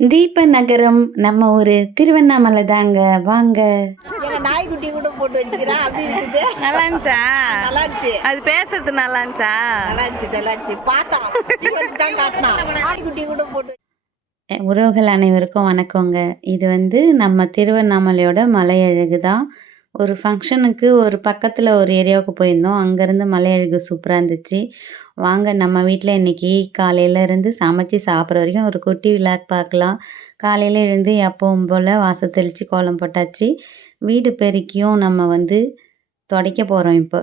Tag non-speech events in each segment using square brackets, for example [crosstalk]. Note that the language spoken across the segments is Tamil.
தீப நகரம் நம்ம ஊரு. திருவண்ணாமலை தாங்க. வாங்க. நாய்க்குட்டி கூட போட்டு வச்சுக்கிறேன் அப்படி இருக்குது. நல்லா இருந்துச்சா நல்லா இருந்துச்சு அது பேசுறது நல்லா இருந்துச்சா நல்லா இருந்துச்சு நல்லா இருந்துச்சு பார்த்தா நாய்க்குட்டி கூட போட்டு. உறவுகள் அனைவருக்கும் வணக்கங்க. இது வந்து நம்ம திருவண்ணாமலையோட மலையழகு தான் ஒரு ஃபங்க்ஷனுக்கு ஒரு பக்கத்தில் ஒரு ஏரியாவுக்கு போயிருந்தோம். அங்கேருந்து மலையழகு சூப்பராக இருந்துச்சு. வாங்க நம்ம வீட்டில் இன்றைக்கி காலையில இருந்து சமைச்சு சாப்பிட்ற வரைக்கும் ஒரு குட்டி விழாக் பார்க்கலாம். காலையில் எழுந்து எப்பவும் போல் வாசல் தெளித்து கோலம் போட்டாச்சு. வீடு பெருக்கியும் நம்ம வந்து துடைக்க போகிறோம் இப்போ.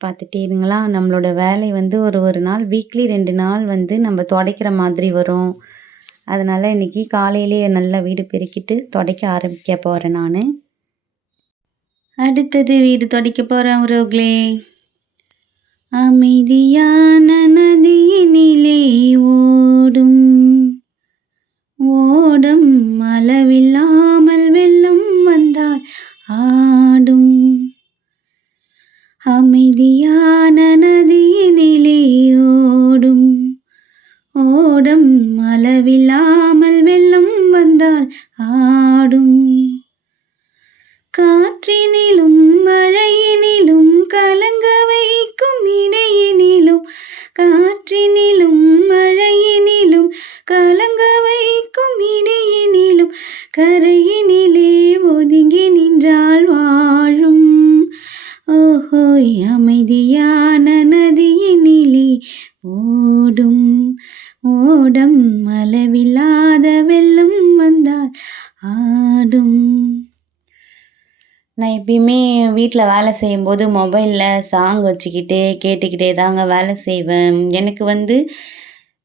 பார்த்துட்டே இருங்களா? நம்மளோட வேலை வந்து ஒரு ஒரு நாள் வீக்லி ரெண்டு நாள் வந்து நம்ம துடைக்கிற மாதிரி வரும். அதனால் இன்றைக்கி காலையிலேயே நல்லா வீடு பெருக்கிட்டு துடைக்க ஆரம்பிக்க போகிறேன் நான். அடுத்தது வீடு துடைக்க போகிறேன் உறவுகளே. அமைதியான நதியினிலே ஓடும். ஓடும் அளவில்லாமல் வெள்ளம் வந்தால் ஆடும். அமைதியான நதியினிலே ஓடும். ஓடும் அளவில்லாமல் வெள்ளம் வந்தால் ஆடும். காற்றின் ஓஹோய் அமைதியான நதியினிலே ஓடும். ஓடம் அளவில்லாத வெள்ளம் வந்தால் ஆடும். நான் எப்பயுமே வீட்டில் வேலை செய்யும்போது மொபைலில் சாங் வச்சுக்கிட்டே கேட்டுக்கிட்டே தாங்க வேலை செய்வேன். எனக்கு வந்து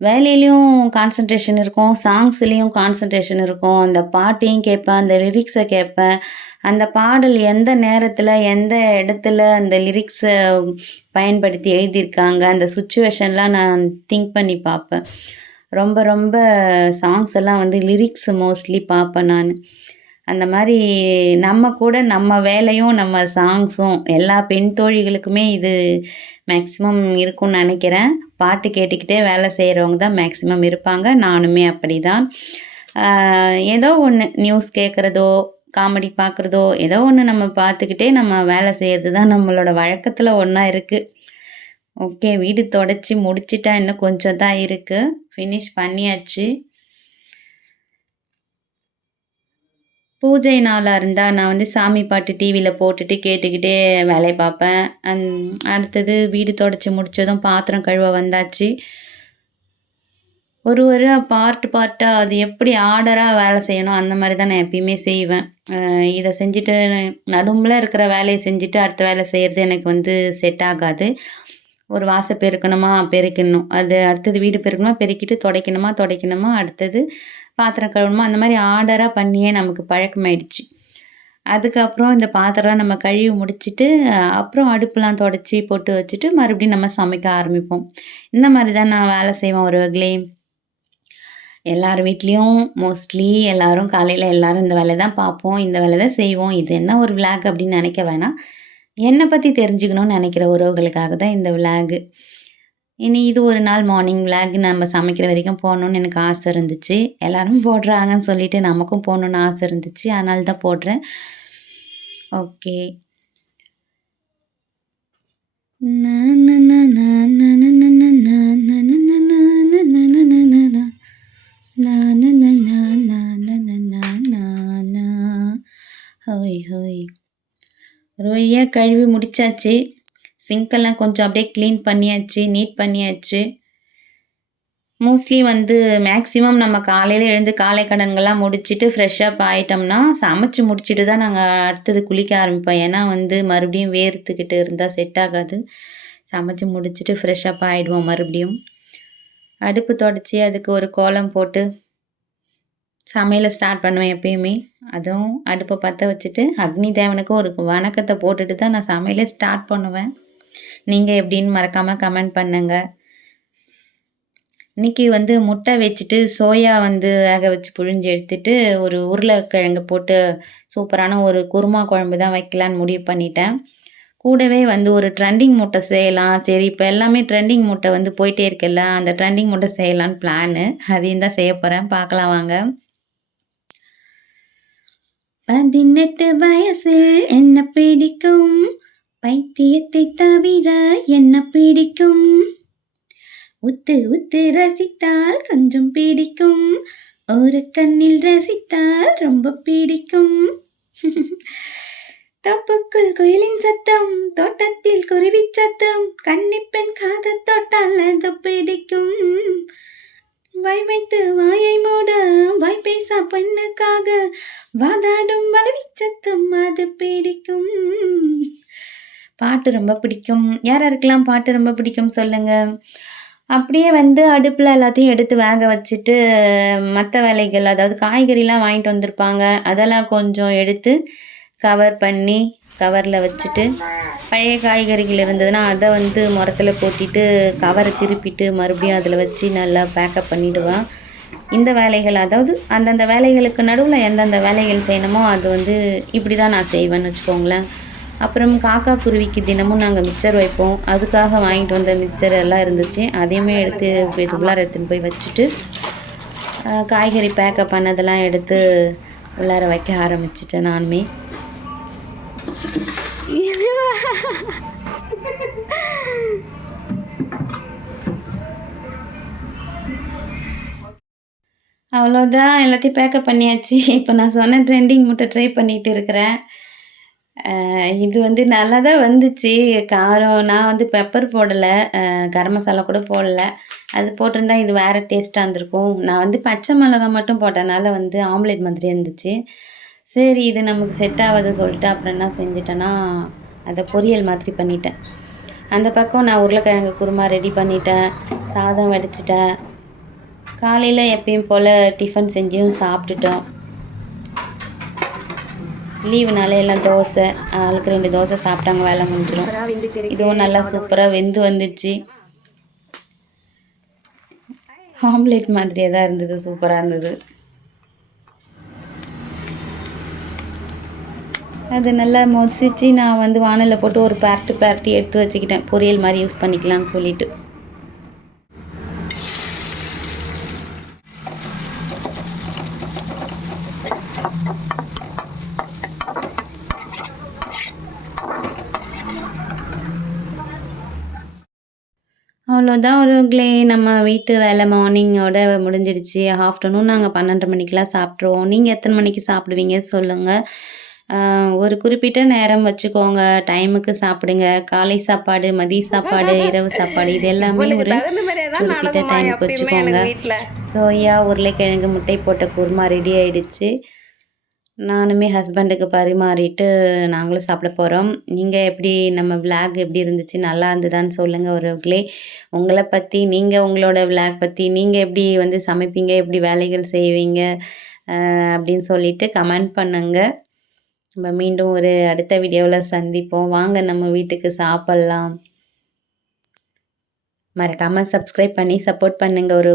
வேலையிலையும் கான்சன்ட்ரேஷன் இருக்கும் சாங்ஸ்லேயும் கான்சன்ட்ரேஷன் இருக்கும். அந்த பாட்டையும் கேட்பேன் அந்த லிரிக்ஸை கேட்பேன். அந்த பாடல் எந்த நேரத்தில் எந்த இடத்துல அந்த லிரிக்ஸை பயன்படுத்தி எழுதியிருக்காங்க அந்த சுச்சுவேஷன்லாம் நான் திங்க் பண்ணி பார்ப்பேன். ரொம்ப ரொம்ப சாங்ஸ் எல்லாம் வந்து லிரிக்ஸ் மோஸ்ட்லி பார்ப்பேன் நான். அந்த மாதிரி நம்ம கூட நம்ம வேலையும் நம்ம சாங்ஸும் எல்லா பெண் தோழிகளுக்குமே இது மேக்ஸிமம் இருக்கும்னு நினைக்கிறேன். பாட்டு கேட்டுக்கிட்டே வேலை செய்கிறவங்க தான் மேக்ஸிமம் இருப்பாங்க. நானுமே அப்படி தான் ஏதோ ஒன்று நியூஸ் கேட்குறதோ காமெடி பார்க்குறதோ ஏதோ ஒன்று நம்ம பார்த்துக்கிட்டே நம்ம வேலை செய்கிறது தான் நம்மளோட வழக்கத்தில் ஒன்றா இருக்குது ஓகே வீடு தொடச்சி முடிச்சிட்டா இன்னும் கொஞ்சம் தான் இருக்குது ஃபினிஷ் பண்ணியாச்சு. பூஜை நாளாக இருந்தால் நான் வந்து சாமி பாட்டு டிவியில் போட்டுட்டு கேட்டுக்கிட்டே வேலையை பார்ப்பேன். அந் அடுத்தது வீடு தொடச்சி முடித்ததும் பாத்திரம் கழுவ வந்தாச்சு. ஒரு ஒரு பார்ட் பார்ட்டாக அது எப்படி ஆர்டராக வேலை செய்யணும் அந்த மாதிரி தான் நான் எப்பயுமே செய்வேன். இதை செஞ்சுட்டு நடும்பில் இருக்கிற வேலையை செஞ்சுட்டு அடுத்த வேலை செய்கிறது எனக்கு வந்து செட் ஆகாது. ஒரு வாசை பெருக்கணுமா பெருக்கணும். அது அடுத்தது வீடு பெருக்கணுமா பெருக்கிட்டு துடைக்கணுமா துடைக்கணுமா அடுத்தது பாத்திரம் கழுவணுமா அந்த மாதிரி ஆர்டராக பண்ணியே நமக்கு பழக்கமாயிடுச்சு. அதுக்கப்புறம் இந்த பாத்திரம் நம்ம கழுவி முடிச்சிட்டு அப்புறம் அடுப்புலாம் தொடச்சி போட்டு வச்சுட்டு மறுபடியும் நம்ம சமைக்க ஆரம்பிப்போம். இந்த மாதிரி தான் நான் வேலை செய்வேன் ஒரு வகையிலே. எல்லார் வீட்லேயும் மோஸ்ட்லி எல்லோரும் காலையில் எல்லாரும் இந்த வேலை தான் பார்ப்போம் இந்த வேலை தான் செய்வோம். இது என்ன ஒரு விளாக் அப்படின்னு நினைக்க வேணாம். என்னை பற்றி தெரிஞ்சுக்கணும்னு நினைக்கிற உறவுகளுக்காக தான் இந்த விளாகு இனி இது ஒரு நாள் மார்னிங் விளாக் நம்ம சமைக்கிற வரைக்கும் போகணுன்னு எனக்கு ஆசை இருந்துச்சு எல்லோரும் போடுறாங்கன்னு சொல்லிட்டு நமக்கும் போகணுன்னு ஆசை இருந்துச்சு அதனால தான் போடுறேன் ஓகே ஹோய் ஹோய் ஒரு வழியாக கழுவி முடிச்சாச்சு சிங்க்கெல்லாம் கொஞ்சம் அப்படியே க்ளீன் பண்ணியாச்சு நீட் பண்ணியாச்சு. மோஸ்ட்லி வந்து மேக்ஸிமம் நம்ம காலையில் எழுந்து காலை கடன்கள்லாம் முடிச்சுட்டு ஃப்ரெஷ்ஷப் ஆகிட்டோம்னா சமைச்சு முடிச்சுட்டு தான் நாங்கள் அடுத்தது குளிக்க ஆரம்பிப்போம். ஏன்னா வந்து மறுபடியும் வேர்த்துக்கிட்டு இருந்தால் செட் ஆகாது. சமைச்சு முடிச்சுட்டு ஃப்ரெஷ்ஷப் ஆகிடுவோம் மறுபடியும். அடுப்பு தொடச்சி அதுக்கு ஒரு கோலம் போட்டு சமையலை ஸ்டார்ட் பண்ணுவேன் எப்பயுமே. அதுவும் அடுப்பை பற்ற வச்சுட்டு அக்னி தேவனுக்கும் ஒரு வணக்கத்தை போட்டுட்டு தான் நான் சமையலே ஸ்டார்ட் பண்ணுவேன். நீங்கள் எப்படின்னு மறக்காமல் கமெண்ட் பண்ணுங்க. இன்னைக்கு வந்து முட்டை வச்சுட்டு சோயா வந்து வேக வச்சு புழிஞ்சு எடுத்துட்டு ஒரு உருளைக்கிழங்கு போட்டு சூப்பரான ஒரு குருமா குழம்பு தான் வைக்கலான்னு முடிவு பண்ணிட்டேன். கூடவே வந்து ஒரு ட்ரெண்டிங் மூட்டை செய்யலாம். சரி இப்போ எல்லாமே ட்ரெண்டிங் மூட்டை வந்து போயிட்டே இருக்குல்ல அந்த ட்ரெண்டிங் மூட்டை செய்யலான்னு பிளானு அதையும் தான் செய்ய போகிறேன் பார்க்கலாம் வாங்க. பதினெட்டு வயசு என்ன பிடிக்கும்? பைத்தியத்தை தவிர என்ன பிடிக்கும்? உத்து உத்து ரசித்தால் கொஞ்சம் பிடிக்கும். ஒரு கண்ணில் ரசித்தால் ரொம்ப பிடிக்கும். [laughs] தப்புக்குள் குயிலின் சத்தம் தோட்டத்தில் குருவி சத்தம் கன்னிப்பெண் காத தொட்டால் அது பிடிக்கும். வாய் வைத்து வாயை மூட வாய் பேசா பெண்ணுக்காக வாதாடும் வலவி சத்தம் அது பிடிக்கும். பாட்டு ரொம்ப பிடிக்கும். யார் யாருக்கெல்லாம் பாட்டு ரொம்ப பிடிக்கும் சொல்லுங்கள் அப்படியே வந்து அடுப்பில் எல்லாத்தையும் எடுத்து வேக வச்சுட்டு மற்ற வேலைகள் அதாவது காய்கறிலாம் வாங்கிட்டு வந்திருப்பாங்க. அதெல்லாம் கொஞ்சம் எடுத்து கவர் பண்ணி கவரில் வச்சுட்டு பழைய காய்கறிகள் இருந்ததுன்னா அதை வந்து மரத்தில் போட்டிட்டு கவரை திருப்பிட்டு மறுபடியும் அதில் வச்சு நல்லா பேக்கப் பண்ணிவிடுவான் இந்த வேலைகள் அதாவது அந்தந்த வேலைகளுக்கு நடுவில் எந்தெந்த வேலைகள் செய்யணுமோ அது வந்து இப்படி தான் நான் செய்வேன்னு வச்சுக்கோங்களேன். அப்புறம் காக்கா குருவிக்கு தினமும் நாங்கள் மிச்சர் வைப்போம். அதுக்காக வாங்கிட்டு வந்த மிச்சர் எல்லாம் இருந்துச்சு. அதையுமே எடுத்து போய் உள்ளார எடுத்துன்னு போய் வச்சுட்டு காய்கறி பேக்கப் பண்ணதெல்லாம் எடுத்து உள்ளார வைக்க ஆரம்பிச்சிட்டேன் நானுமே. அவ்வளோதான் எல்லாத்தையும் பேக்கப் பண்ணியாச்சு. இப்போ நான் சொன்ன ட்ரெண்டிங் முட்டை ட்ரை பண்ணிட்டு இருக்கிறேன். இது வந்து நல்லா தான் வந்துச்சு. காரம் நான் வந்து பெப்பர் போடலை. கரம் மசாலா கூட போடல. அது போட்டிருந்தா இது வேறு டேஸ்ட்டாக இருந்திருக்கும். நான் வந்து பச்சை மிளகாய் மட்டும் போட்டனால வந்து ஆம்லேட் மாதிரி இருந்துச்சு. சரி இது நமக்கு செட் ஆகாது சொல்லிட்டு அப்புறம் என்ன செஞ்சிட்டேன்னா அதை பொரியல் மாதிரி பண்ணிட்டேன். அந்த பக்கம் நான் உருளைக்கிழங்கு குருமா ரெடி பண்ணிட்டேன். சாதம் வடிச்சிட்டேன். காலையில் எப்பயும் போல் டிஃபன் செஞ்சும் சாப்பிட்டுட்டோம். லீவுனால எல்லாம் தோசை ஆளுக்கு ரெண்டு தோசை சாப்பிட்டாங்க வேலை முடிஞ்சிடும் இதுவும் நல்லா சூப்பராக வெந்து வந்துச்சு. ஆம்லேட் மாதிரியே தான் இருந்தது சூப்பராக இருந்தது. அது நல்லா மொசிச்சு நான் வந்து வானலில் போட்டு ஒரு பேரட்டு பேரட்டி எடுத்து வச்சுக்கிட்டேன். பொரியல் மாதிரி யூஸ் பண்ணிக்கலாம்னு சொல்லிட்டு. அவ்வளோதான் ஒரு க்ளே நம்ம வீட்டு வேலை மார்னிங்கோட முடிஞ்சிடுச்சு. ஆஃப்டர்நூன் நாங்கள் பன்னெண்டு மணிக்கெலாம் சாப்பிட்ருவோம் நீங்கள் எத்தனை மணிக்கு சாப்பிடுவீங்க சொல்லுங்கள் ஒரு குறிப்பிட்ட நேரம் வச்சுக்கோங்க. டைமுக்கு சாப்பிடுங்க. காலை சாப்பாடு மதிய சாப்பாடு இரவு சாப்பாடு இது எல்லாமே ஒரு குறிப்பிட்ட டைமுக்கு வச்சுக்கோங்க. சோயா உருளைக்கிழங்கு முட்டை போட்ட குருமா ரெடி ஆயிடுச்சு. நானுமே ஹஸ்பண்டுக்கு பரிமாறிட்டு நாங்களும் சாப்பிட போகிறோம் நீங்கள் எப்படி நம்ம விளாக் எப்படி இருந்துச்சு? நல்லா இருந்ததான்னு சொல்லுங்கள் ஒரு உங்களை பற்றி நீங்கள் உங்களோட விளாக் பற்றி நீங்கள் எப்படி வந்து சமைப்பீங்க? எப்படி வேலைகள் செய்வீங்க? அப்படின்னு சொல்லிட்டு கமெண்ட் பண்ணுங்கள் நம்ம மீண்டும் ஒரு அடுத்த வீடியோவில் சந்திப்போம். வாங்க நம்ம வீட்டுக்கு சாப்பிட்லாம். மறக்காமல் சப்ஸ்கிரைப் பண்ணி சப்போர்ட் பண்ணுங்கள் ஒரு